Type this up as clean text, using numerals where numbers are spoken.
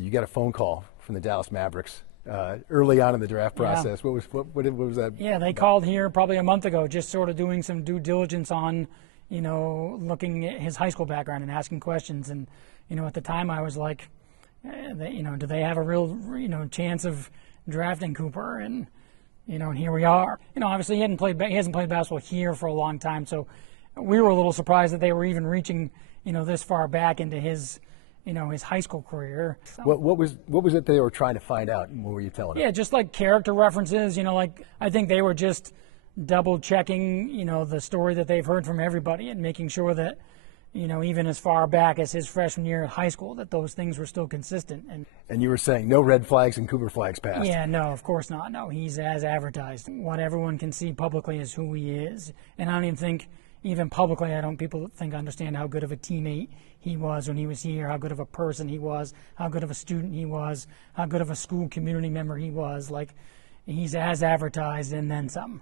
You got a phone call from the Dallas Mavericks early on in the draft process. Yeah. What was that? Yeah, they called here probably a month ago, just sort of doing some due diligence on, looking at his high school background and asking questions. And, at the time I was like, do they have a real, chance of drafting Cooper? And, and here we are. Obviously he hasn't played basketball here for a long time, so we were a little surprised that they were even reaching, this far back into his, his high school career. So, what was it they were trying to find out? What were you telling them? Yeah, just like character references. I think they were just double checking, the story that they've heard from everybody and making sure that, even as far back as his freshman year at high school, that those things were still consistent. And you were saying no red flags and Cooper Flagg's past. Yeah, no, of course not. No, he's as advertised. What everyone can see publicly is who he is. And I don't even think, even publicly, people understand how good of a teammate he was when he was here, how good of a person he was, how good of a student he was, how good of a school community member he was. Like, he's as advertised and then some.